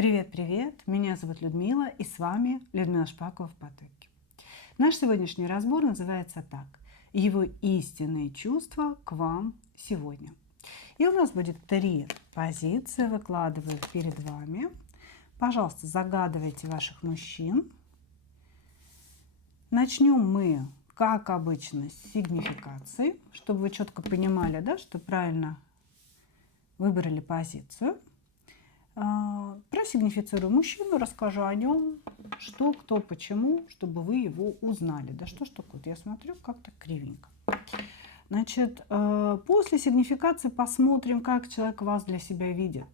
Привет-привет! Меня зовут Людмила, и с вами Людмила Шпакова в потоке. Наш сегодняшний разбор называется так: «Его истинные чувства к вам сегодня». И у нас будет 3 позиции, выкладываю перед вами. Пожалуйста, загадывайте ваших мужчин. Начнем мы, как обычно, с сигнификации, чтобы вы четко понимали, да, что правильно выбрали позицию. Просигнифицирую мужчину, расскажу о нем, что, кто, почему, чтобы вы его узнали. Да что ж такое, я смотрю, как-то кривенько. Значит, после сигнификации посмотрим, как человек вас для себя видит.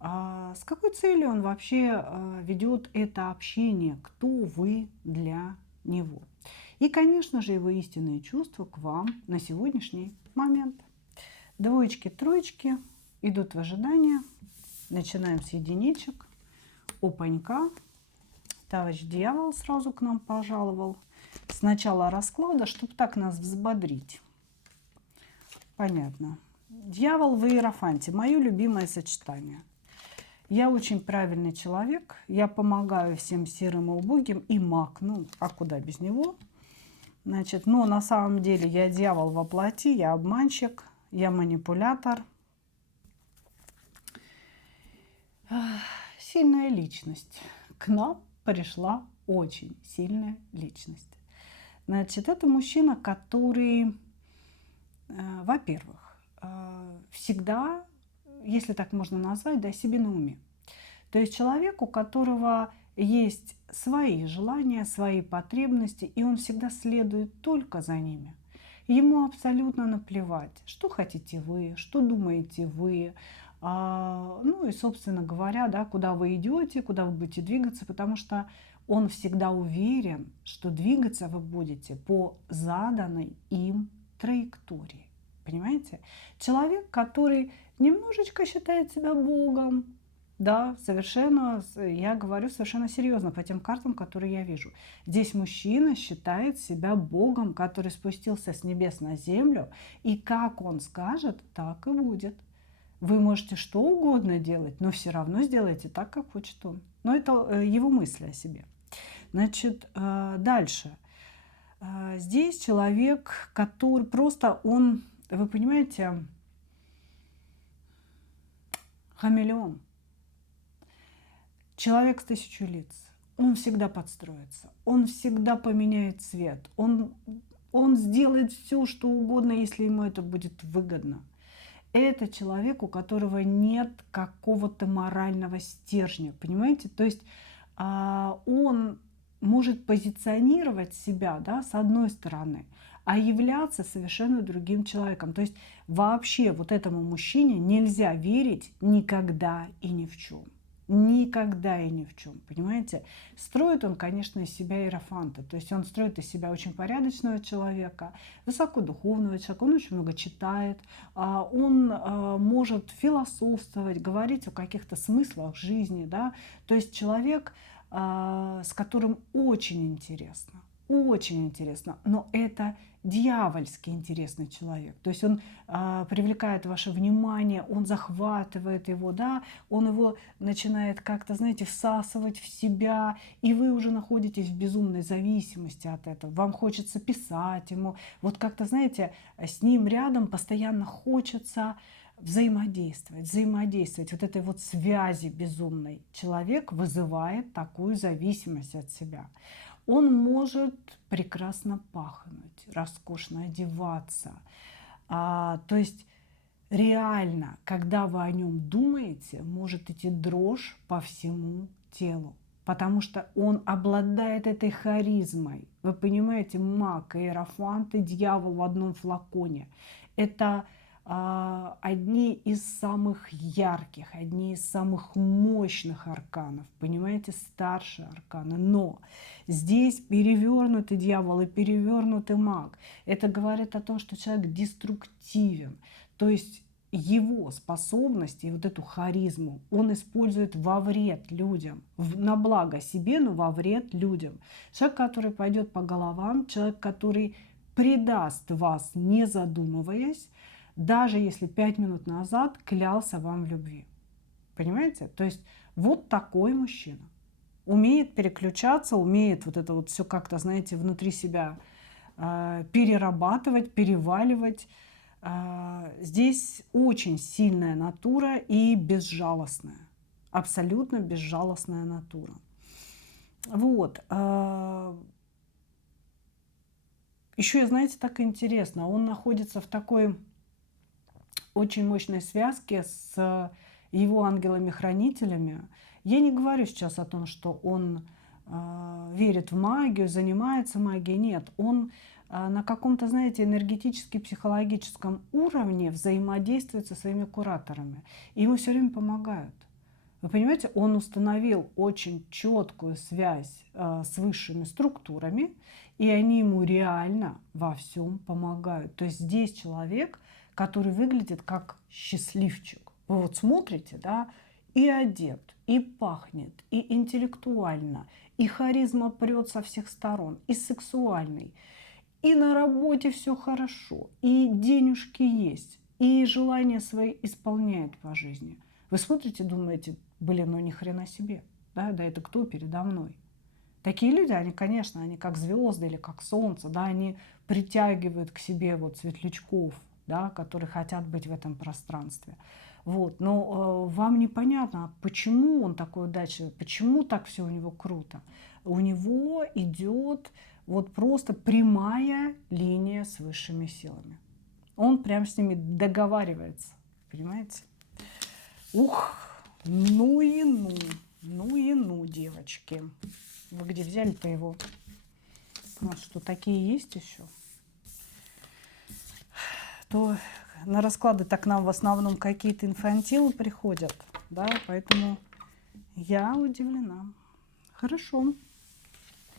С какой целью он вообще ведет это общение, кто вы для него. И, конечно же, его истинные чувства к вам на сегодняшний момент. Двоечки, троечки идут в ожидание. Начинаем с единичек. Опанька. Товарищ дьявол сразу к нам пожаловал. С начала расклада, чтобы так нас взбодрить. Понятно. Дьявол в иерофанте. Мое любимое сочетание. Я очень правильный человек. Я помогаю всем серым и убогим. И маг. Ну, а куда без него? Значит, но на самом деле я дьявол во плоти. Я обманщик. Я манипулятор. Сильная личность. К нам пришла очень сильная личность. Значит, это мужчина, который, во-первых, всегда, если так можно назвать, да, себе на уме. То есть человек, у которого есть свои желания, свои потребности, и он всегда следует только за ними. Ему абсолютно наплевать, что хотите вы, что думаете вы, ну и, собственно говоря, да, куда вы идете, куда вы будете двигаться, потому что он всегда уверен, что двигаться вы будете по заданной им траектории. Понимаете? Человек, который немножечко считает себя Богом, да, совершенно, я говорю совершенно серьезно по тем картам, которые я вижу. Здесь мужчина считает себя Богом, который спустился с небес на землю, и как он скажет, так и будет. Вы можете что угодно делать, но все равно сделайте так, как хочет он. Но это его мысли о себе. Значит, дальше. Здесь человек, который просто он, вы понимаете, хамелеон. Человек с 1000 лиц. Он всегда подстроится, он всегда поменяет цвет, он сделает все, что угодно, если ему это будет выгодно. Это человек, у которого нет какого-то морального стержня, понимаете? То есть он может позиционировать себя, да, с одной стороны, а являться совершенно другим человеком. То есть вообще вот этому мужчине нельзя верить никогда и ни в чем. Никогда и ни в чем, понимаете? Строит он, конечно, из себя иерофанта. То есть он строит из себя очень порядочного человека, высокодуховного человека. Он очень много читает, он может философствовать, говорить о каких-то смыслах жизни, да. То есть человек, с которым очень интересно, но это дьявольски интересный человек. То есть он привлекает ваше внимание, он захватывает его, да, он его начинает как-то, знаете, всасывать в себя, и вы уже находитесь в безумной зависимости от этого. Вам хочется писать ему, вот как-то, знаете, с ним рядом постоянно хочется взаимодействовать, вот этой вот связи безумной. Человек вызывает такую зависимость от себя. Он может прекрасно пахнуть, роскошно одеваться. То есть реально, когда вы о нем думаете, может идти дрожь по всему телу. Потому что он обладает этой харизмой. Вы понимаете, маг, иерофант и дьявол в одном флаконе. Это одни из самых ярких, одни из самых мощных арканов, понимаете, старшие арканы. Но здесь перевернутый дьявол и перевернутый маг. Это говорит о том, что человек деструктивен. То есть его способности и вот эту харизму он использует во вред людям, на благо себе, но во вред людям. Человек, который пойдет по головам, человек, который предаст вас, не задумываясь, даже если 5 минут назад клялся вам в любви. Понимаете? То есть вот такой мужчина. Умеет переключаться, умеет вот это вот все как-то, знаете, внутри себя перерабатывать, переваливать. Здесь очень сильная натура и безжалостная. Абсолютно безжалостная натура. Вот. Еще, знаете, так интересно. Он находится в такой очень мощной связке с его ангелами-хранителями. Я не говорю сейчас о том, что он верит в магию, занимается магией. Нет, он на каком-то, знаете, энергетически-психологическом уровне взаимодействует со своими кураторами. И ему все время помогают. Вы понимаете, он установил очень четкую связь с высшими структурами, и они ему реально во всем помогают. То есть здесь человек, который выглядит как счастливчик. Вы вот смотрите, да, и одет, и пахнет, и интеллектуально, и харизма прет со всех сторон, и сексуальный, и на работе все хорошо, и денежки есть, и желания свои исполняет по жизни. Вы смотрите, думаете, блин, ну ни хрена себе, да это кто передо мной? Такие люди, они, конечно, они как звезды или как солнце, да, они притягивают к себе вот светлячков, да, которые хотят быть в этом пространстве. Вот. Но вам непонятно, почему он такой удачливый, почему так все у него круто. У него идет вот просто прямая линия с высшими силами. Он прям с ними договаривается, понимаете? Ух, ну и ну, девочки. Вы где взяли-то его? У нас что, такие есть еще? То на расклады так к нам в основном какие-то инфантилы приходят, да, поэтому я удивлена. Хорошо,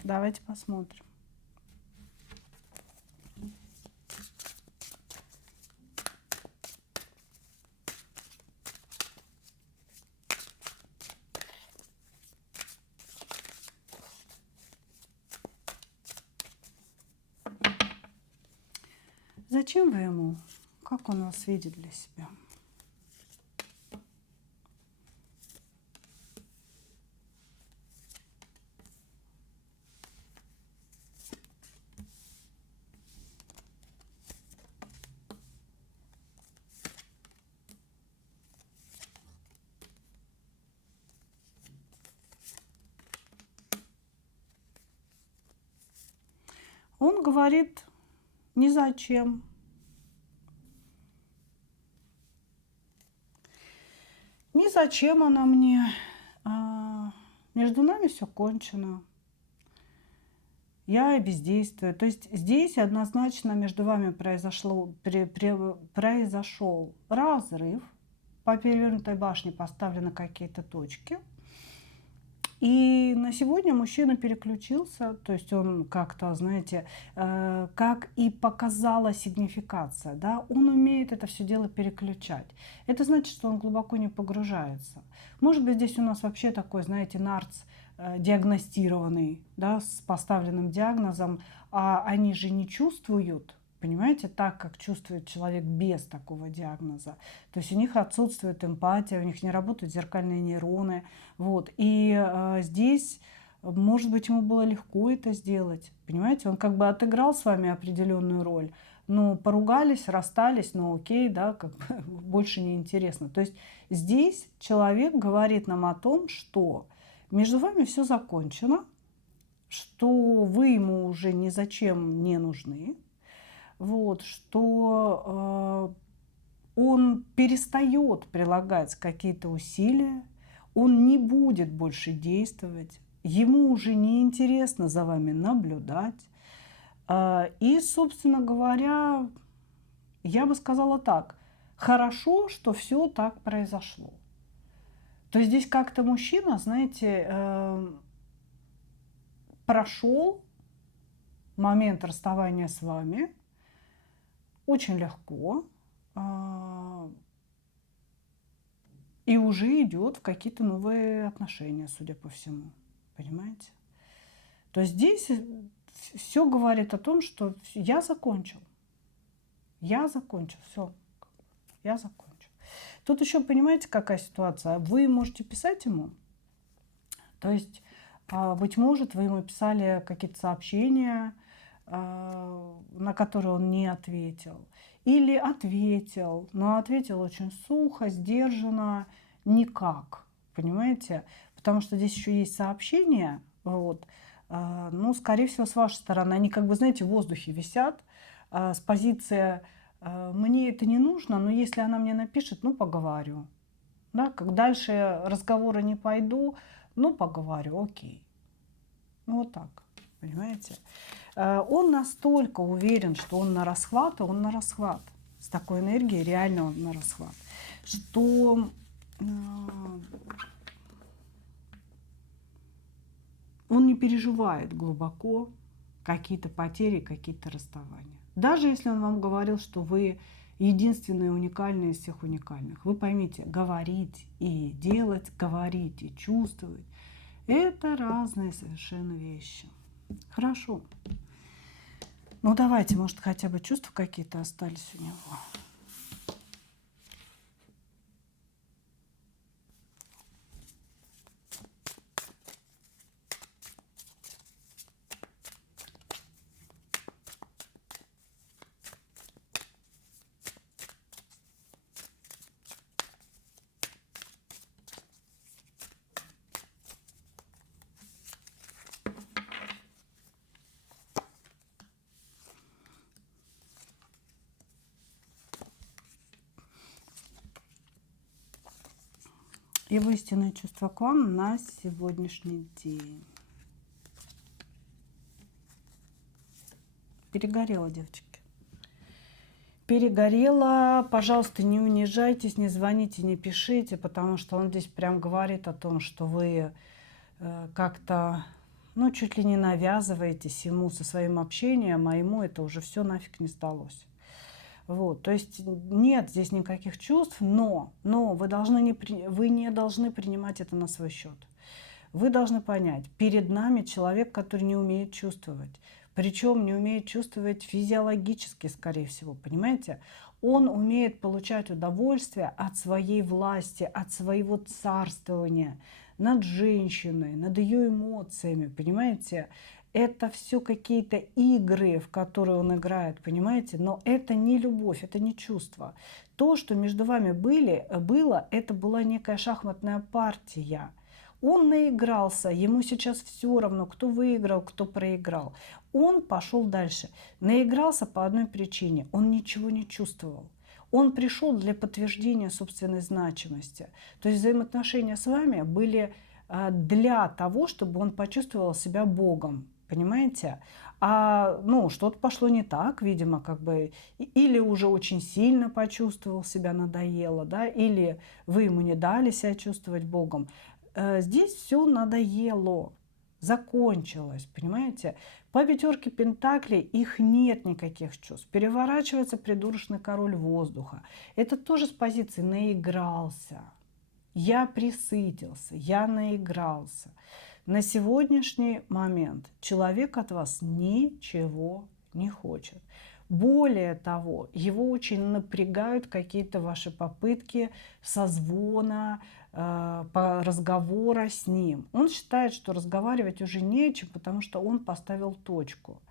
давайте посмотрим. Зачем вы ему? Как он вас видит для себя? Он говорит, ни зачем. Ни зачем она мне. Между нами все кончено. Я бездействую. То есть здесь однозначно между вами произошел разрыв. По перевернутой башне поставлены какие-то точки. И на сегодня мужчина переключился, то есть он как-то, знаете, как и показала сигнификация, да, он умеет это все дело переключать. Это значит, что он глубоко не погружается. Может быть, здесь у нас вообще такой, знаете, нарц диагностированный, да, с поставленным диагнозом, а они же не чувствуют, понимаете, так, как чувствует человек без такого диагноза. То есть у них отсутствует эмпатия, у них не работают зеркальные нейроны. Вот. И здесь, может быть, ему было легко это сделать. Понимаете, он как бы отыграл с вами определенную роль. Ну, поругались, расстались, ну окей, да, как бы больше не интересно. То есть здесь человек говорит нам о том, что между вами все закончено, что вы ему уже ни зачем не нужны, вот, что он перестает прилагать какие-то усилия, он не будет больше действовать, ему уже не интересно за вами наблюдать. И, собственно говоря, я бы сказала так, хорошо, что все так произошло. То есть здесь как-то мужчина, знаете, прошел момент расставания с вами очень легко, и уже идет в какие-то новые отношения, судя по всему. Понимаете? То есть здесь все говорит о том, что я закончил. Я закончил. Все. Я закончил. Тут еще, понимаете, какая ситуация? Вы можете писать ему, то есть, быть может, вы ему писали какие-то сообщения, на которые он не ответил. Или ответил, но ответил очень сухо, сдержанно, никак. Понимаете? Потому что здесь еще есть сообщения, вот, ну, скорее всего, с вашей стороны. Они, как бы, знаете, в воздухе висят с позиции «мне это не нужно, но если она мне напишет, ну, поговорю». Да, как дальше разговора не пойду, ну, поговорю, окей. Ну, вот так, понимаете? Он настолько уверен, что он на расхват, и он на расхват. С такой энергией реально он на расхват. Что он не переживает глубоко какие-то потери, какие-то расставания. Даже если он вам говорил, что вы единственные уникальные из всех уникальных. Вы поймите, говорить и делать, говорить и чувствовать – это разные совершенно вещи. Хорошо. Ну давайте, может, хотя бы чувства какие-то остались у него. Его истинное чувство к вам на сегодняшний день. Перегорела, девочки. Перегорела. Пожалуйста, не унижайтесь, не звоните, не пишите, потому что он здесь прям говорит о том, что вы как-то, ну, чуть ли не навязываетесь ему со своим общением, а ему это уже все нафиг не сдалось. Вот, то есть нет здесь никаких чувств, но вы не должны принимать это на свой счет. Вы должны понять, перед нами человек, который не умеет чувствовать. Причем не умеет чувствовать физиологически, скорее всего, понимаете? Он умеет получать удовольствие от своей власти, от своего царствования над женщиной, над ее эмоциями, понимаете? Это все какие-то игры, в которые он играет, понимаете? Но это не любовь, это не чувство. То, что между вами было, это была некая шахматная партия. Он наигрался, ему сейчас все равно, кто выиграл, кто проиграл. Он пошел дальше. Наигрался по одной причине. Он ничего не чувствовал. Он пришел для подтверждения собственной значимости. То есть взаимоотношения с вами были для того, чтобы он почувствовал себя Богом. Понимаете? Ну, что-то пошло не так, видимо, как бы, или уже очень сильно почувствовал себя, надоело, да, или вы ему не дали себя чувствовать Богом. Здесь все надоело, закончилось, понимаете? По пятерке пентаклей их нет никаких чувств. Переворачивается придурочный король воздуха. Это тоже с позиции наигрался. Я присытился, я наигрался. На сегодняшний момент человек от вас ничего не хочет. Более того, его очень напрягают какие-то ваши попытки созвона, разговора с ним. Он считает, что разговаривать уже нечем, потому что он поставил точку.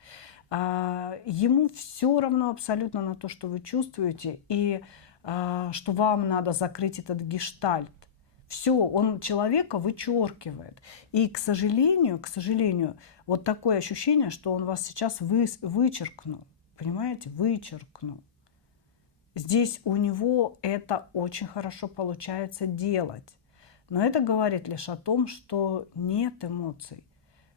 Ему все равно абсолютно на то, что вы чувствуете, и что вам надо закрыть этот гештальт. Все, он человека вычеркивает. И, к сожалению, вот такое ощущение, что он вас сейчас вычеркнул. Понимаете? Вычеркнул. Здесь у него это очень хорошо получается делать. Но это говорит лишь о том, что нет эмоций.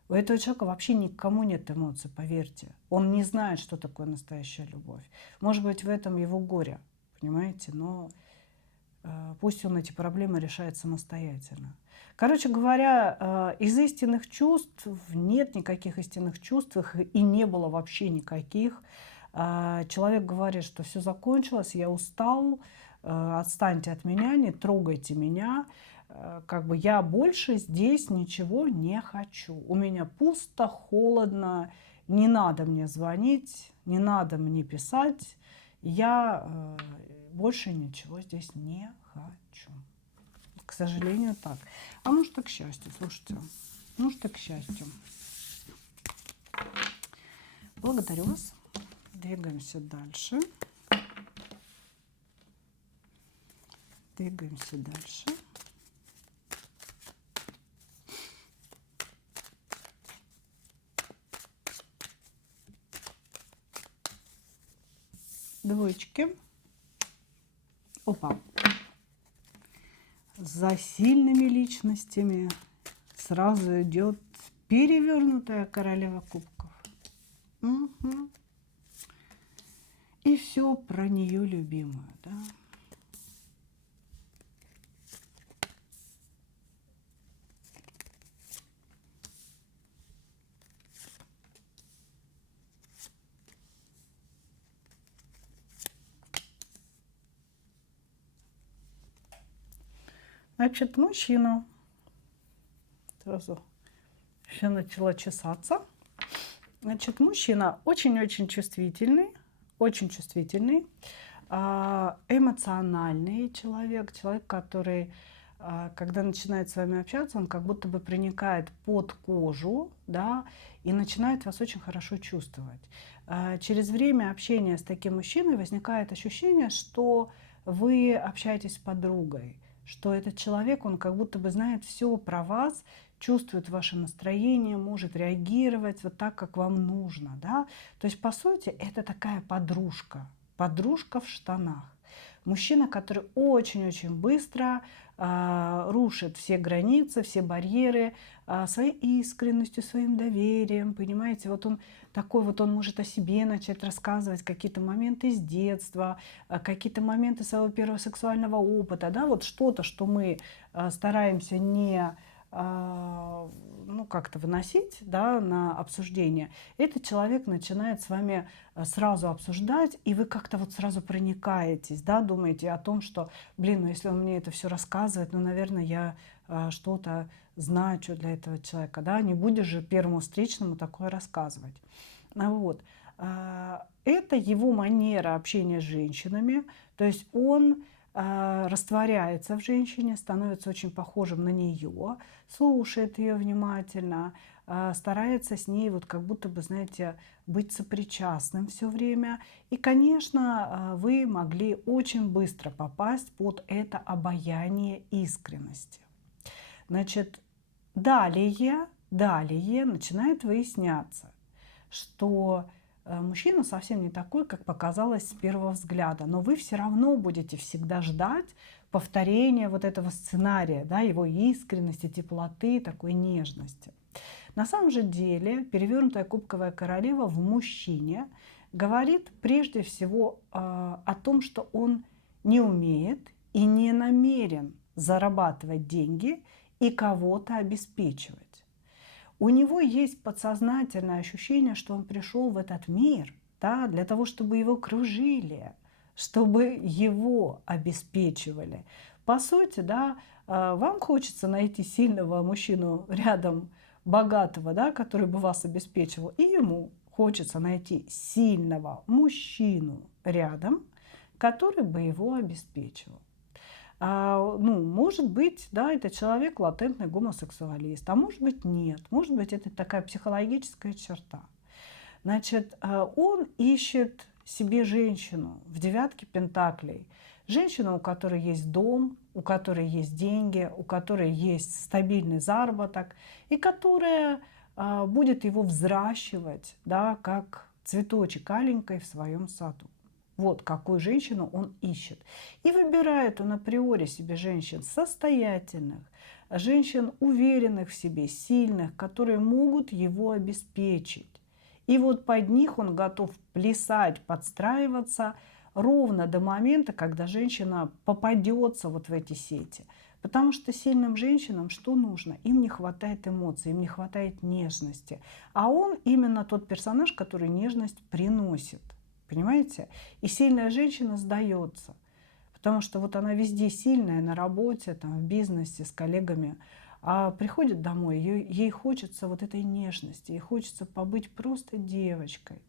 У этого человека вообще никому нет эмоций, поверьте. Он не знает, что такое настоящая любовь. Может быть, в этом его горе, понимаете? Но пусть он эти проблемы решает самостоятельно. Короче говоря, из истинных чувств нет никаких истинных чувств, их и не было вообще никаких. Человек говорит, что все закончилось, я устал, отстаньте от меня, не трогайте меня. Как бы я больше здесь ничего не хочу. У меня пусто, холодно, не надо мне звонить, не надо мне писать. Я больше ничего здесь не хочу. К сожалению, так. А может, и к счастью, слушайте. Может, и к счастью. Благодарю вас. Двигаемся дальше. Двигаемся дальше. Двоечки. Опа. За сильными личностями сразу идет перевернутая королева кубков. Угу. И все про нее любимую, да. Значит, мужчина. Сразу все начала чесаться. Значит, мужчина очень-очень чувствительный, эмоциональный человек, который, когда начинает с вами общаться, он как будто бы проникает под кожу, да, и начинает вас очень хорошо чувствовать. Через время общения с таким мужчиной возникает ощущение, что вы общаетесь с подругой, что этот человек, он как будто бы знает все про вас, чувствует ваше настроение, может реагировать вот так, как вам нужно, да. То есть, по сути, это такая подружка в штанах. Мужчина, который очень-очень быстро рушит все границы, все барьеры своей искренностью, своим доверием, понимаете, вот он такой вот, он может о себе начать рассказывать какие-то моменты из детства, какие-то моменты своего первого сексуального опыта, да, вот что-то, что мы стараемся не ну, как-то выносить, да, на обсуждение, этот человек начинает с вами сразу обсуждать, и вы как-то вот сразу проникаетесь, да, думаете о том, что, блин, ну если он мне это все рассказывает, ну, наверное, я что-то знаю, что для этого человека, да, не будешь же первому встречному такое рассказывать. Вот. Это его манера общения с женщинами, то есть он растворяется в женщине, становится очень похожим на нее, слушает ее внимательно, старается с ней вот как будто бы, знаете, быть сопричастным все время. И, конечно, вы могли очень быстро попасть под это обаяние искренности. Значит, далее начинает выясняться, что мужчина совсем не такой, как показалось с первого взгляда, но вы все равно будете всегда ждать повторения вот этого сценария, да, его искренности, теплоты, такой нежности. На самом же деле перевернутая кубковая королева в мужчине говорит прежде всего о том, что он не умеет и не намерен зарабатывать деньги и кого-то обеспечивать. У него есть подсознательное ощущение, что он пришел в этот мир, да, для того, чтобы его кружили, чтобы его обеспечивали. По сути, да, вам хочется найти сильного мужчину рядом, богатого, да, который бы вас обеспечивал, и ему хочется найти сильного мужчину рядом, который бы его обеспечивал. Ну, может быть, да, это человек латентный гомосексуалист, а может быть нет, может быть это такая психологическая черта. Значит, он ищет себе женщину в девятке пентаклей, женщину, у которой есть дом, у которой есть деньги, у которой есть стабильный заработок, и которая будет его взращивать, да, как цветочек аленькой в своем саду. Вот какую женщину он ищет. И выбирает он априори себе женщин состоятельных, женщин уверенных в себе, сильных, которые могут его обеспечить. И вот под них он готов плясать, подстраиваться ровно до момента, когда женщина попадется вот в эти сети. Потому что сильным женщинам что нужно? Им не хватает эмоций, им не хватает нежности. А он именно тот персонаж, который нежность приносит. Понимаете? И сильная женщина сдается. Потому что вот она везде сильная, на работе, там, в бизнесе, с коллегами. А приходит домой, ей хочется вот этой нежности, ей хочется побыть просто девочкой.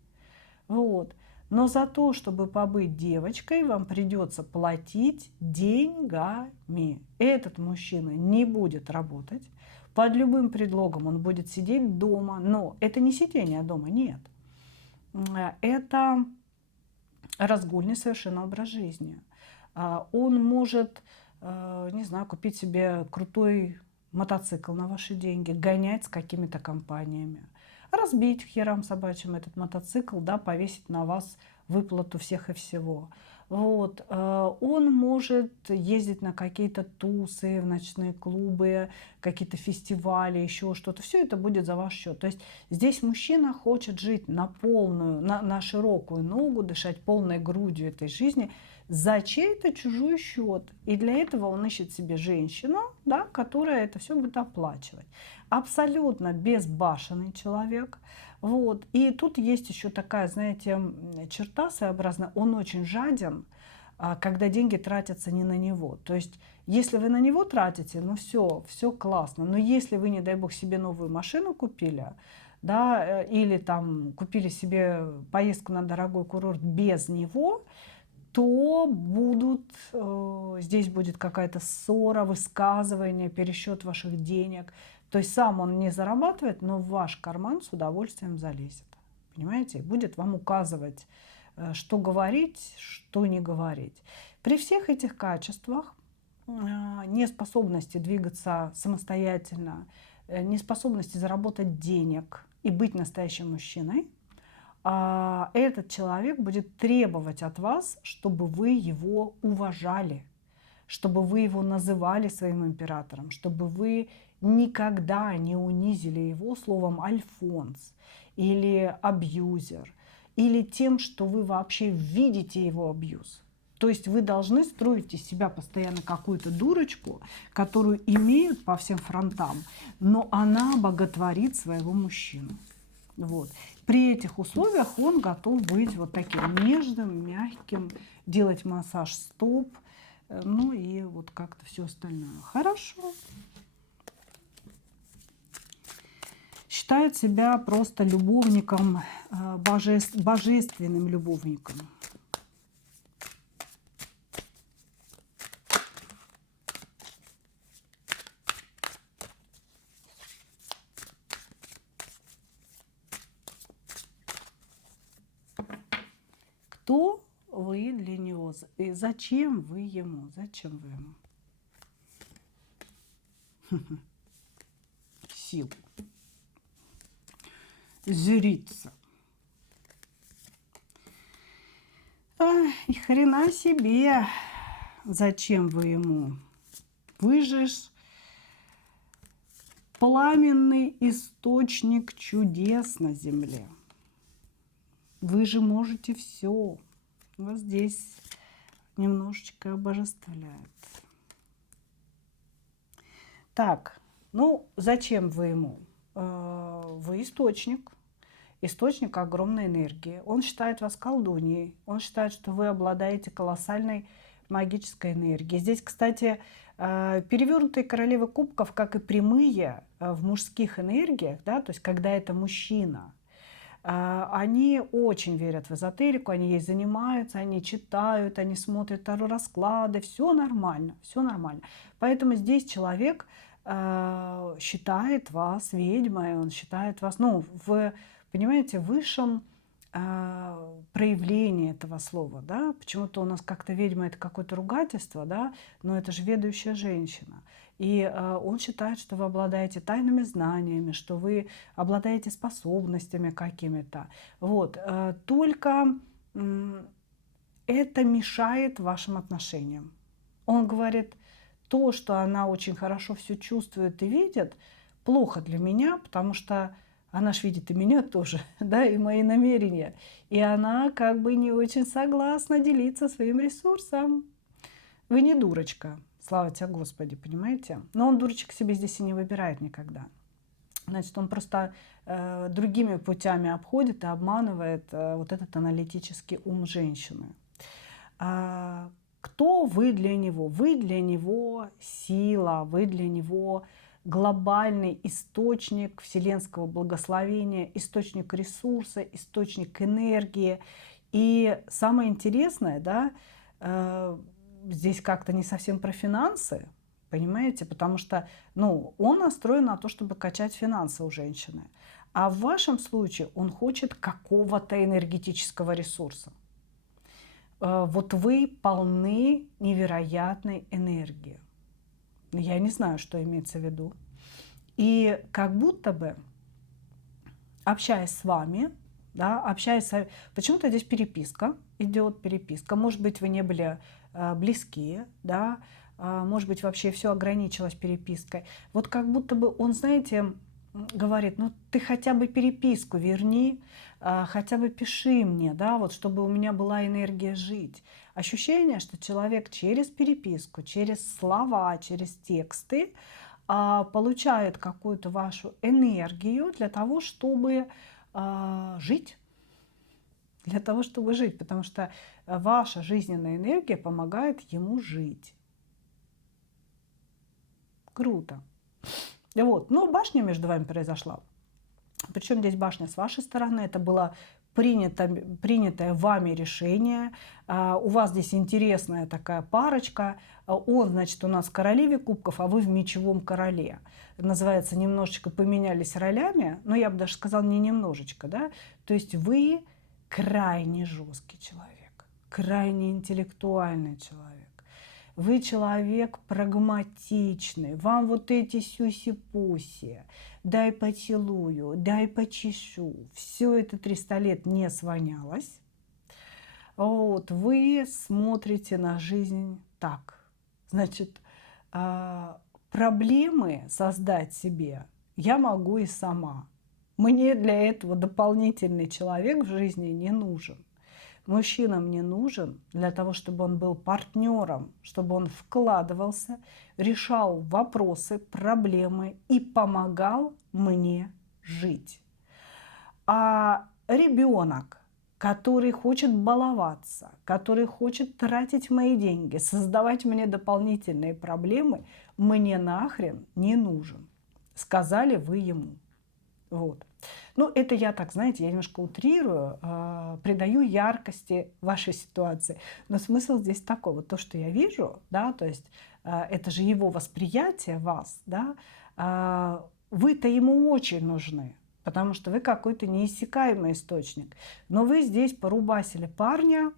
Вот. Но за то, чтобы побыть девочкой, вам придется платить деньгами. Этот мужчина не будет работать. Под любым предлогом он будет сидеть дома. Но это не сидение дома, нет. Это разгульный совершенно образ жизни. Он может, не знаю, купить себе крутой мотоцикл на ваши деньги, гонять с какими-то компаниями, разбить к херам собачьим этот мотоцикл, да, повесить на вас выплату всех и всего. Вот. Он может ездить на какие-то тусы, в ночные клубы, какие-то фестивали, еще что-то. Все это будет за ваш счет. То есть здесь мужчина хочет жить на полную, на широкую ногу, дышать полной грудью этой жизни за чей-то чужой счет. И для этого он ищет себе женщину, да, которая это все будет оплачивать. Абсолютно безбашенный человек. Вот. И тут есть еще такая, знаете, черта своеобразная. Он очень жаден, когда деньги тратятся не на него. То есть, если вы на него тратите, ну все классно. Но если вы, не дай бог, себе новую машину купили, да, или там купили себе поездку на дорогой курорт без него, то здесь будет какая-то ссора, высказывание, пересчет ваших денег. То есть сам он не зарабатывает, но в ваш карман с удовольствием залезет. Понимаете? Будет вам указывать, что говорить, что не говорить. При всех этих качествах, неспособности двигаться самостоятельно, неспособности заработать денег и быть настоящим мужчиной, этот человек будет требовать от вас, чтобы вы его уважали, чтобы вы его называли своим императором, чтобы вы никогда не унизили его словом «альфонс» или «абьюзер», или тем, что вы вообще видите его абьюз. То есть вы должны строить из себя постоянно какую-то дурочку, которую имеют по всем фронтам, но она боготворит своего мужчину. Вот. При этих условиях он готов быть вот таким нежным, мягким, делать массаж стоп, ну и вот как-то все остальное. Хорошо. Считает себя просто любовником, божественным любовником. Кто вы для него? И зачем вы ему? Зачем вы ему? Сил. Жрица. Ни хрена себе. Зачем вы ему? Вы же пламенный источник чудес на земле. Вы же можете все. Вас здесь немножечко обожествляет. Так, ну зачем вы ему? Вы источник. Источник огромной энергии. Он считает вас колдуньей. Он считает, что вы обладаете колоссальной магической энергией. Здесь, кстати, перевернутые королевы кубков, как и прямые в мужских энергиях, да, то есть когда это мужчина, они очень верят в эзотерику, они ей занимаются, они читают, они смотрят таро-расклады, все нормально, все нормально. Поэтому здесь человек считает вас ведьмой, он считает вас, ну, понимаете, высшем проявлении этого слова, да, почему-то у нас как-то ведьма это какое-то ругательство, да, но это же ведущая женщина. И он считает, что вы обладаете тайными знаниями, что вы обладаете способностями какими-то. Вот. Только это мешает вашим отношениям. Он говорит, то, что она очень хорошо все чувствует и видит, плохо для меня, потому что она ж видит и меня тоже, да, и мои намерения. И она как бы не очень согласна делиться своим ресурсом. Вы не дурочка, слава тебе Господи, понимаете? Но он дурочек себе здесь и не выбирает никогда. Значит, он просто другими путями обходит и обманывает вот этот аналитический ум женщины. Кто вы для него? Вы для него сила, вы для него глобальный источник вселенского благословения, источник ресурса, источник энергии. И самое интересное, да, здесь как-то не совсем про финансы, понимаете? Потому что, ну, он настроен на то, чтобы качать финансы у женщины. А в вашем случае он хочет какого-то энергетического ресурса. Вот вы полны невероятной энергии. Я не знаю, что имеется в виду. И как будто бы, общаясь с вами, да, почему-то здесь переписка идет, переписка. Может быть, вы не были близкие, да, может быть, вообще все ограничилось перепиской. Вот как будто бы он, знаете, говорит, ну ты хотя бы переписку верни, хотя бы пиши мне, да, вот чтобы у меня была энергия жить. Ощущение, что человек через переписку, через слова, через тексты получает какую-то вашу энергию для того, чтобы жить. Для того, чтобы жить, потому что ваша жизненная энергия помогает ему жить. Круто. Вот. Но башня между вами произошла. Причем здесь башня с вашей стороны. Это было принятое вами решение. У вас здесь интересная такая парочка. Он, значит, у нас в королеве кубков, а вы в мечевом короле. Называется, немножечко поменялись ролями. Но я бы даже сказала, не немножечко. Да? То есть вы крайне жесткий человек, крайне интеллектуальный человек. Вы человек прагматичный. Вам вот эти сюси-пуси, дай поцелую, дай почешу. Все это 300 лет не свонялось. Вот, вы смотрите на жизнь так. Значит, проблемы создать себе я могу и сама. Мне для этого дополнительный человек в жизни не нужен. Мужчина мне нужен для того, чтобы он был партнером, чтобы он вкладывался, решал вопросы, проблемы и помогал мне жить. А ребенок, который хочет баловаться, который хочет тратить мои деньги, создавать мне дополнительные проблемы, мне нахрен не нужен. Сказали вы ему. Вот. Ну, это я так, знаете, я немножко утрирую, придаю яркости вашей ситуации. Но смысл здесь такой, вот то, что я вижу, да, то есть это же его восприятие вас, да, вы-то ему очень нужны, потому что вы какой-то неиссякаемый источник. Но вы здесь порубасили парня,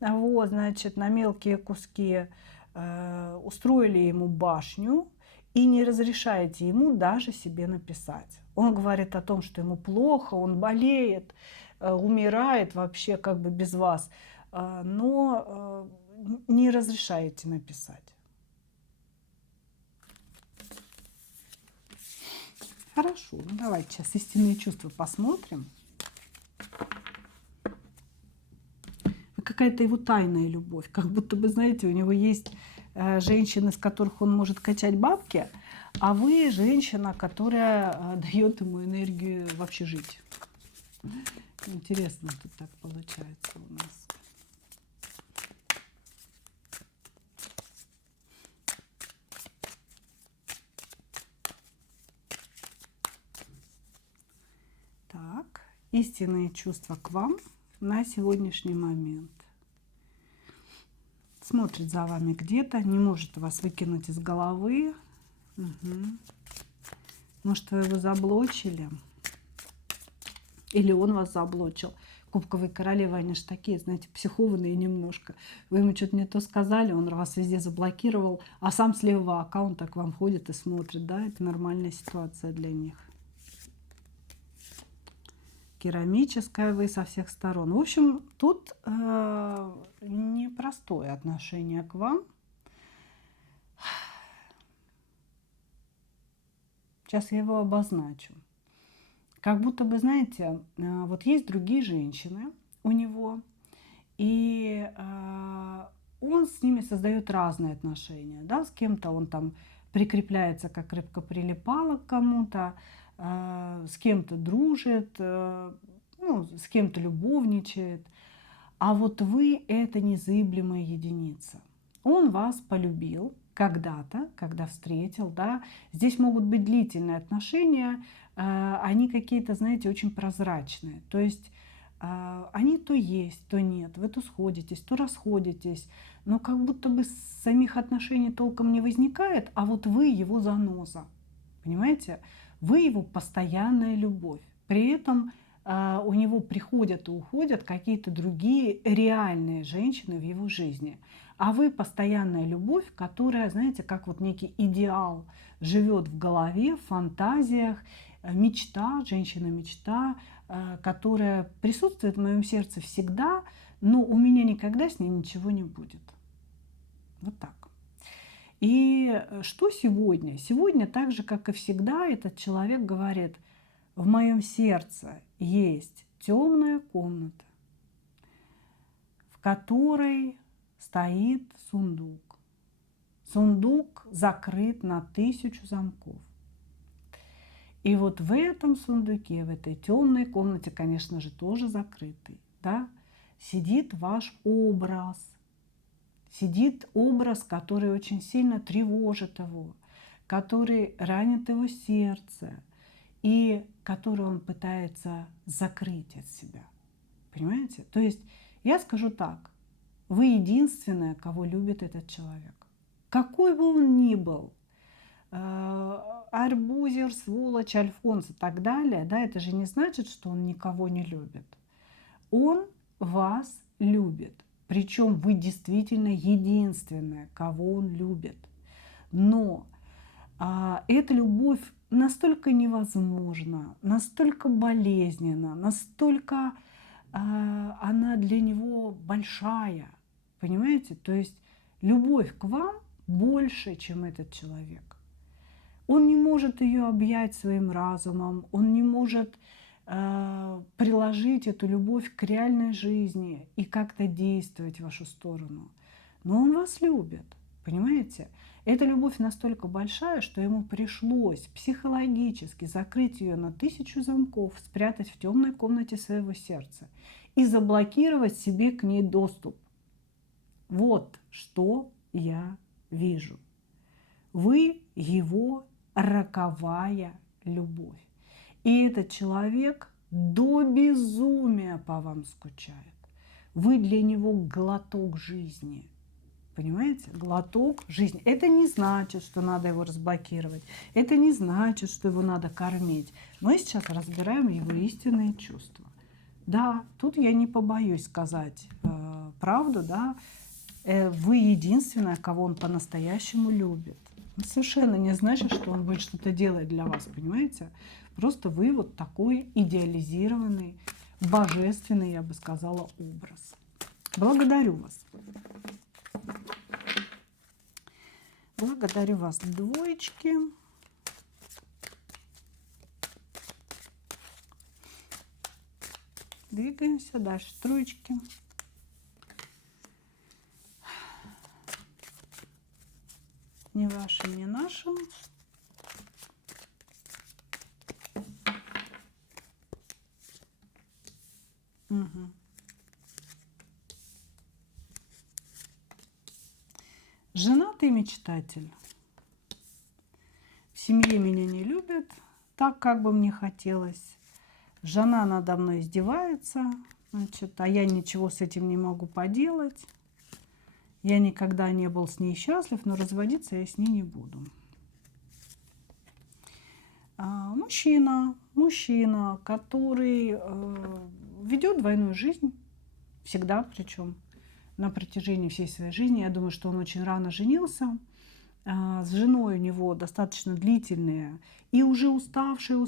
вот, значит, на мелкие куски, устроили ему башню и не разрешаете ему даже себе написать. Он говорит о том, что ему плохо, он болеет, умирает вообще как бы без вас, но не разрешаете написать. Хорошо, ну давайте сейчас истинные чувства посмотрим. Какая-то его тайная любовь, как будто бы, знаете, у него есть женщины, с которых он может качать бабки, а вы женщина, которая дает ему энергию вообще жить. Интересно, тут так получается у нас. Так, истинные чувства к вам на сегодняшний момент. Смотрит за вами где-то, не может вас выкинуть из головы. Угу. Может, вы его заблочили? Или он вас заблочил? Кубковые королевы, они же такие, знаете, психованные немножко. Вы ему что-то не то сказали, он вас везде заблокировал, а сам с левого аккаунта к вам ходит и смотрит. Да, это нормальная ситуация для них. Керамическая вы со всех сторон. В общем, тут непростое отношение к вам. Сейчас я его обозначу. Как будто бы, знаете, вот есть другие женщины у него, и он с ними создает разные отношения. Да? С кем-то он там прикрепляется, как рыбка прилипала к кому-то, с кем-то дружит, ну, с кем-то любовничает. А вот вы – это незыблемая единица. Он вас полюбил когда-то, когда встретил, да. Здесь могут быть длительные отношения, они какие-то, знаете, очень прозрачные. То есть они то есть, то нет. Вы то сходитесь, то расходитесь. Но как будто бы самих отношений толком не возникает, а вот вы его заноза. Понимаете? Вы его постоянная любовь. При этом у него приходят и уходят какие-то другие реальные женщины в его жизни. А вы постоянная любовь, которая, знаете, как вот некий идеал живет в голове, в фантазиях, мечта, женщина-мечта, которая присутствует в моем сердце всегда, но у меня никогда с ней ничего не будет. Вот так. И что сегодня? Сегодня, так же, как и всегда, этот человек говорит: в моем сердце есть темная комната, в которой стоит сундук. Сундук закрыт на 1000 замков. И вот в этом сундуке, в этой темной комнате, конечно же, тоже закрытый, да, сидит ваш образ. Сидит образ, который очень сильно тревожит его, который ранит его сердце и который он пытается закрыть от себя. Понимаете? То есть я скажу так: вы единственная, кого любит этот человек. Какой бы он ни был, арбузер, сволочь, альфонс и так далее, да, это же не значит, что он никого не любит. Он вас любит. Причем вы действительно единственная, кого он любит. Но эта любовь настолько невозможна, настолько болезненна, настолько она для него большая. Понимаете? То есть любовь к вам больше, чем этот человек. Он не может ее объять своим разумом, он не может приложить эту любовь к реальной жизни и как-то действовать в вашу сторону. Но он вас любит, понимаете? Эта любовь настолько большая, что ему пришлось психологически закрыть ее на 1000 замков, спрятать в темной комнате своего сердца и заблокировать себе к ней доступ. Вот что я вижу. Вы его роковая любовь. И этот человек до безумия по вам скучает. Вы для него глоток жизни. Понимаете? Глоток жизни. Это не значит, что надо его разблокировать. Это не значит, что его надо кормить. Мы сейчас разбираем его истинные чувства. Да, тут я не побоюсь сказать правду, да. Вы единственная, кого он по-настоящему любит. Совершенно не значит, что он будет что-то делать для вас, понимаете? Просто вы вот такой идеализированный, божественный, я бы сказала, образ. Благодарю вас. Благодарю вас, двоечки. Двигаемся дальше. Троечки. Не вашим, не нашим. Угу. Женатый мечтатель. В семье меня не любят так, как бы мне хотелось. Жена надо мной издевается, значит, а я ничего с этим не могу поделать. Я никогда не был с ней счастлив, но разводиться я с ней не буду. Мужчина, который ведет двойную жизнь, всегда, причем на протяжении всей своей жизни. Я думаю, что он очень рано женился. С женой у него достаточно длительные и уже уставшие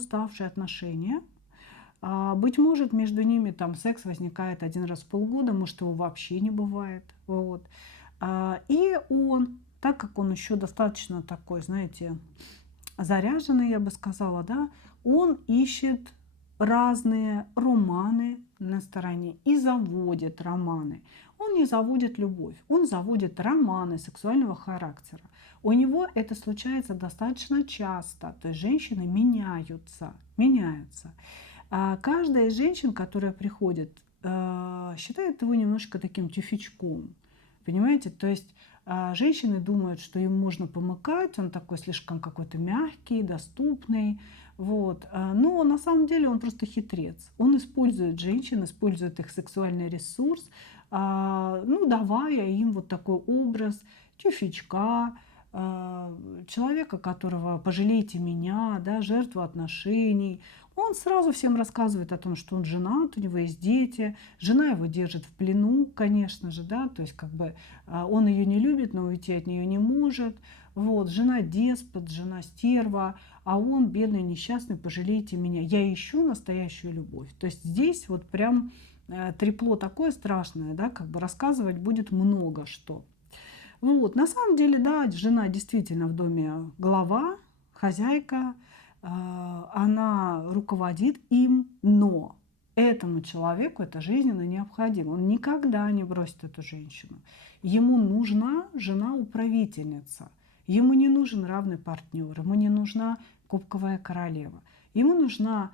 отношения. Быть может, между ними там секс возникает 1 раз в полгода, может, его вообще не бывает. Вот. И он, так как он еще достаточно такой, знаете, заряженный, я бы сказала, да, он ищет разные романы на стороне и заводит романы. Он не заводит любовь, он заводит романы сексуального характера. У него это случается достаточно часто, то есть женщины меняются. Каждая из женщин, которая приходит, считает его немножко таким тюфячком. Понимаете? То есть Женщины думают, что им можно помыкать, он такой слишком какой-то мягкий, доступный. Вот. Но на самом деле он просто хитрец. Он использует женщин, использует их сексуальный ресурс, ну, давая им вот такой образ тюфячка, человека, которого «пожалейте меня», да, жертву отношений. Он сразу всем рассказывает о том, что он женат, у него есть дети, жена его держит в плену, конечно же, да, то есть как бы он ее не любит, но уйти от нее не может. Вот, жена деспот, жена стерва, а он, бедный, несчастный, «пожалейте меня, я ищу настоящую любовь». То есть здесь вот прям трепло такое страшное, да, как бы рассказывать будет много что. Вот, на самом деле, да, жена действительно в доме глава, хозяйка, она руководит им, но этому человеку это жизненно необходимо. Он никогда не бросит эту женщину. Ему нужна жена-управительница. Ему не нужен равный партнер, ему не нужна кубковая королева. Ему нужна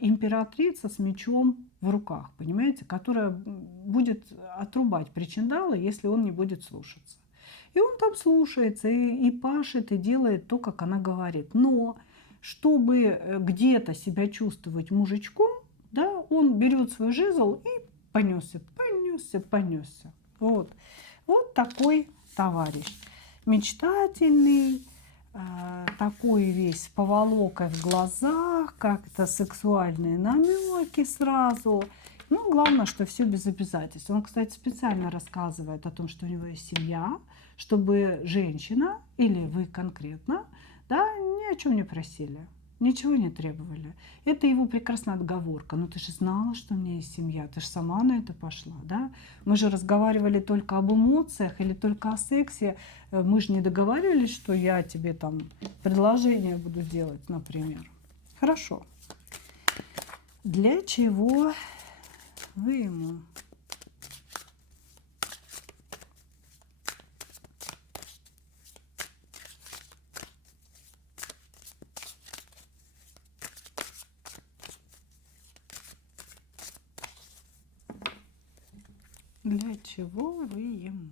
императрица с мечом в руках, понимаете, которая будет отрубать причиндалы, если он не будет слушаться. И он там слушается, и пашет, и делает то, как она говорит. Но чтобы где-то себя чувствовать мужичком, да, он берет свой жезл и понесся, понесся, понесся. Вот. Вот такой товарищ. Мечтательный, такой весь с поволокой в глазах, как-то сексуальные намеки сразу. Ну, главное, что все без обязательств. Он, кстати, специально рассказывает о том, что у него есть семья, чтобы женщина, или вы конкретно, да, ни о чем не просили, ничего не требовали. Это его прекрасная отговорка. Ну, ты же знала, что у меня есть семья, ты же сама на это пошла, да? Мы же разговаривали только об эмоциях или только о сексе. Мы же не договаривались, что я тебе там предложение буду делать, например. Хорошо. Для чего вы ему? Для чего вы ему?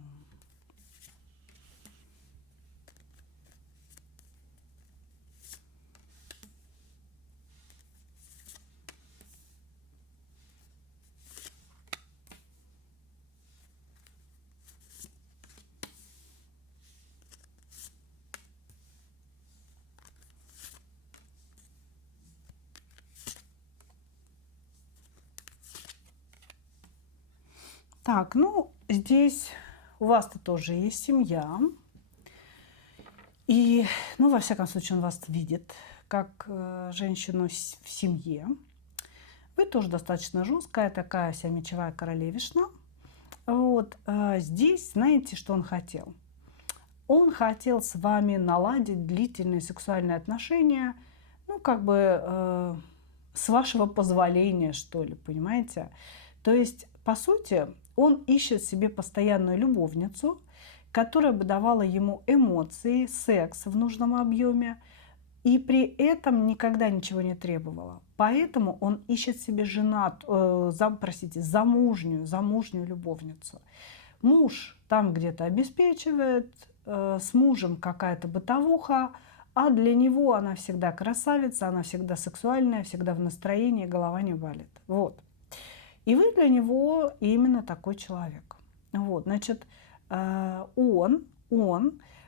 Так, ну, здесь у вас-то тоже есть семья. И, ну, во всяком случае, он вас видит как женщину в семье. Вы тоже достаточно жесткая, такая вся мечевая королевишна. Вот здесь, знаете, что он хотел? Он хотел с вами наладить длительные сексуальные отношения, ну, как бы с вашего позволения, что ли, понимаете? То есть, по сути, он ищет себе постоянную любовницу, которая бы давала ему эмоции, секс в нужном объеме, и при этом никогда ничего не требовала. Поэтому он ищет себе замужнюю любовницу. Муж там где-то обеспечивает, с мужем какая-то бытовуха, а для него она всегда красавица, она всегда сексуальная, всегда в настроении, голова не валит. Вот. И вы для него именно такой человек. Вот, значит, он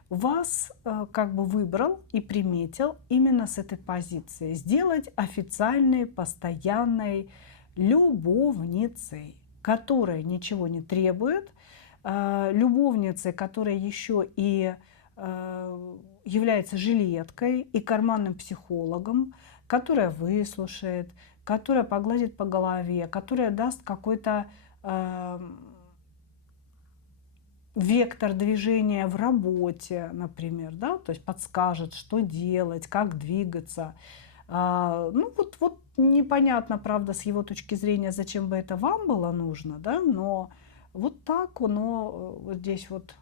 вас как бы выбрал и приметил именно с этой позиции. Сделать официальной, постоянной любовницей, которая ничего не требует, любовницей, которая еще и является жилеткой и карманным психологом, которая выслушает, которая погладит по голове, которая даст какой-то вектор движения в работе, например, да, то есть подскажет, что делать, как двигаться. Ну вот непонятно, правда, с его точки зрения, зачем бы это вам было нужно, да, но вот так оно вот здесь вот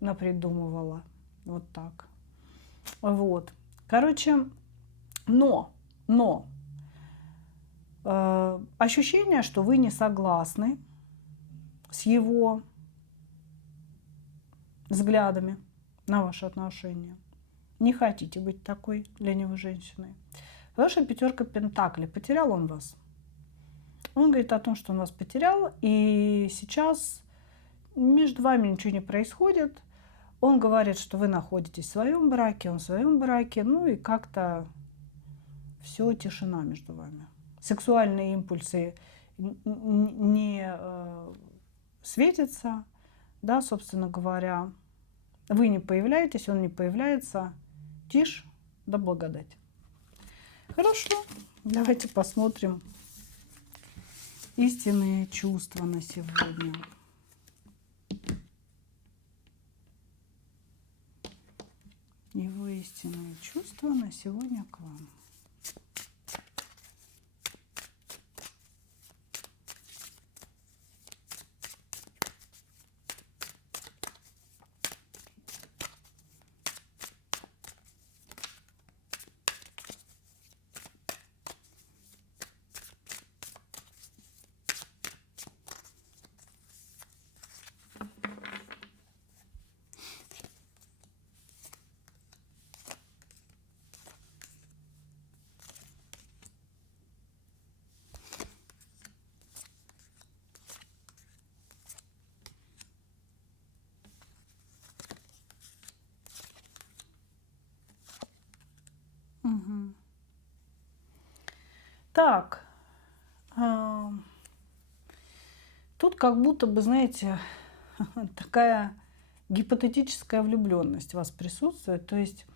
напридумывало, вот так. Вот, короче, но ощущение, что вы не согласны с его взглядами на ваши отношения. Не хотите быть такой для него женщиной. Ваша пятерка пентаклей. Потерял он вас. Он говорит о том, что он вас потерял, и сейчас между вами ничего не происходит. Он говорит, что вы находитесь в своем браке, он в своем браке, ну и как-то все, тишина между вами. Сексуальные импульсы не светятся, да, собственно говоря. Вы не появляетесь, он не появляется. Тишь да благодать. Хорошо, давайте посмотрим истинные чувства на сегодня. Его истинные чувства на сегодня к вам. Угу. Так, тут как будто бы, знаете, такая гипотетическая влюбленность у вас присутствует. То есть,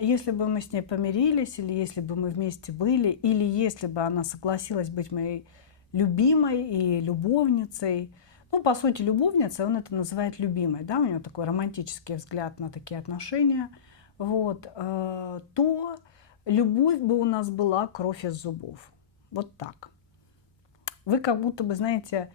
если бы мы с ней помирились, или если бы мы вместе были, или если бы она согласилась быть моей любимой и любовницей, ну, по сути, любовница, он это называет любимой, да, у него такой романтический взгляд на такие отношения, вот, то любовь бы у нас была кровь из зубов. Вот так. Вы как будто бы, знаете,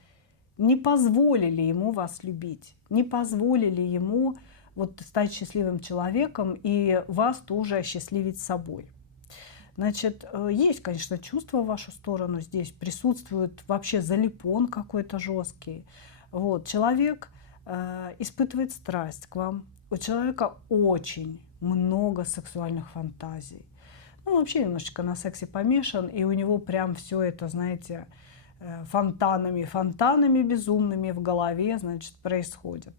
не позволили ему вас любить, не позволили ему вот стать счастливым человеком и вас тоже осчастливить собой. Значит, есть, конечно, чувства в вашу сторону, здесь присутствует вообще залипон какой-то жесткий. Вот, человек испытывает страсть к вам, у человека очень много сексуальных фантазий. Ну, вообще немножечко на сексе помешан, и у него прям все это, знаете, фонтанами безумными в голове, значит, происходит.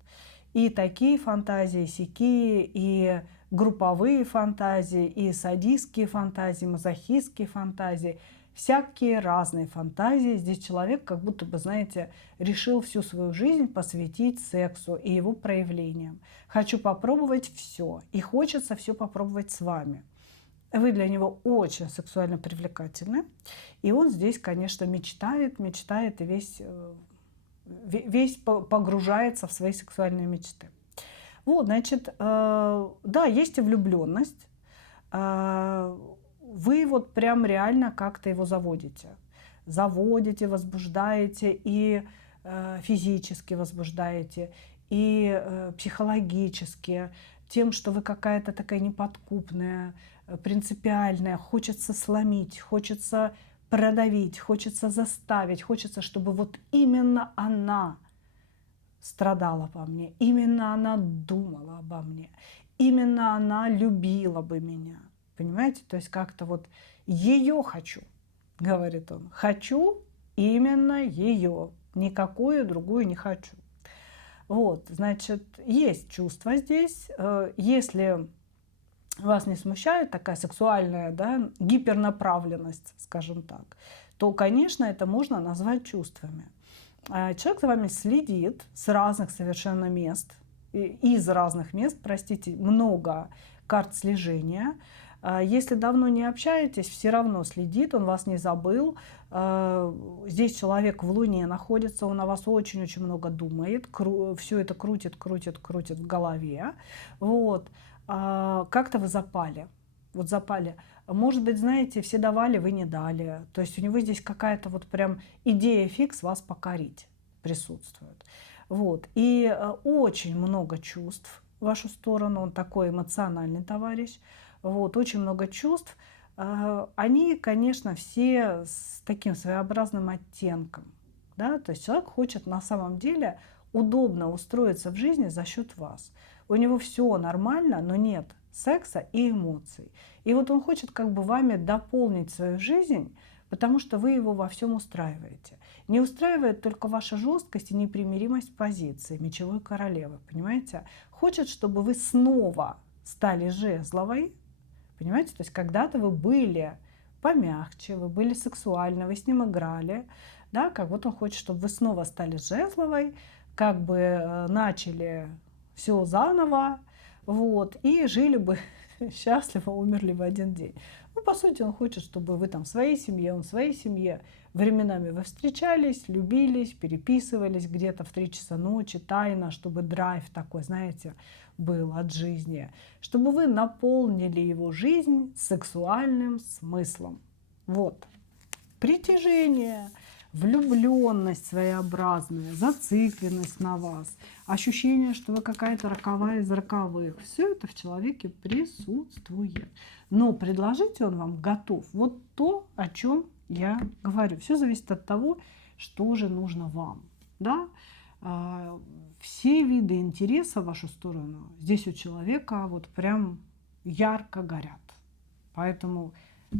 И такие фантазии, сякие, и групповые фантазии, и садистские фантазии, мазохистские фантазии, всякие разные фантазии. Здесь человек как будто бы, знаете, решил всю свою жизнь посвятить сексу и его проявлениям. Хочу попробовать все, и хочется все попробовать с вами. Вы для него очень сексуально привлекательны. И он здесь, конечно, мечтает и весь погружается в свои сексуальные мечты. Вот, значит, да, есть и влюбленность. Вы вот прям реально как-то его заводите. Заводите, возбуждаете, и физически возбуждаете, и психологически, тем, что вы какая-то такая неподкупная, принципиальная, хочется сломить, хочется продавить, хочется заставить, хочется, чтобы вот именно она страдала по мне, именно она думала обо мне, именно она любила бы меня. Понимаете? То есть как-то вот ее хочу, говорит он. Хочу именно ее, никакую другую не хочу. Вот, значит, есть чувство здесь. Если вас не смущает такая сексуальная, да, гипернаправленность, скажем так, то, конечно, это можно назвать чувствами. Человек за вами следит с разных совершенно мест, из разных мест, простите, много карт слежения. Если давно не общаетесь, все равно следит, он вас не забыл. Здесь человек в Луне находится, он о вас очень-очень много думает, все это крутит в голове. Вот. Как-то вы запали. Вот запали. Может быть, знаете, все давали, вы не дали. То есть у него здесь какая-то вот прям идея фикс вас покорить присутствует. Вот. И очень много чувств в вашу сторону. Он такой эмоциональный товарищ. Вот. Очень много чувств. Они, конечно, все с таким своеобразным оттенком. Да? То есть человек хочет на самом деле удобно устроиться в жизни за счет вас. У него все нормально, но нет секса и эмоций. И вот он хочет как бы вами дополнить свою жизнь, потому что вы его во всем устраиваете. Не устраивает только ваша жесткость и непримиримость позиции мечевой королевы, понимаете? Хочет, чтобы вы снова стали жезловой, понимаете? То есть когда-то вы были помягче, вы были сексуальны, вы с ним играли, да, как вот он хочет, чтобы вы снова стали жезловой, как бы начали все заново, вот, и жили бы счастливо, умерли в один день. Ну, по сути, он хочет, чтобы вы там в своей семье, он в своей семье. Временами вы встречались, любились, переписывались где-то в 3 часа ночи, тайно, чтобы драйв такой, знаете, был от жизни. Чтобы вы наполнили его жизнь сексуальным смыслом. Вот. Притяжение, влюбленность своеобразная, зацикленность на вас, ощущение, что вы какая-то роковая из роковых. Все это в человеке присутствует. Но предложить он вам готов. Вот то, о чем я говорю. Все зависит от того, что же нужно вам. Да? Все виды интереса в вашу сторону здесь у человека вот прям ярко горят. Поэтому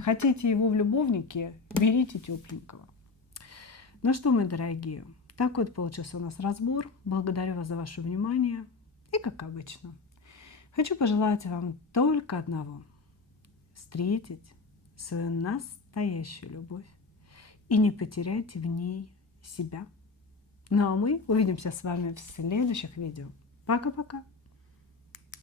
хотите его в любовнике, берите тепленького. Ну что, мои дорогие, так вот получился у нас разбор. Благодарю вас за ваше внимание. И как обычно, хочу пожелать вам только одного. Встретить свою настоящую любовь и не потеряйте в ней себя. Ну а мы увидимся с вами в следующих видео. Пока-пока.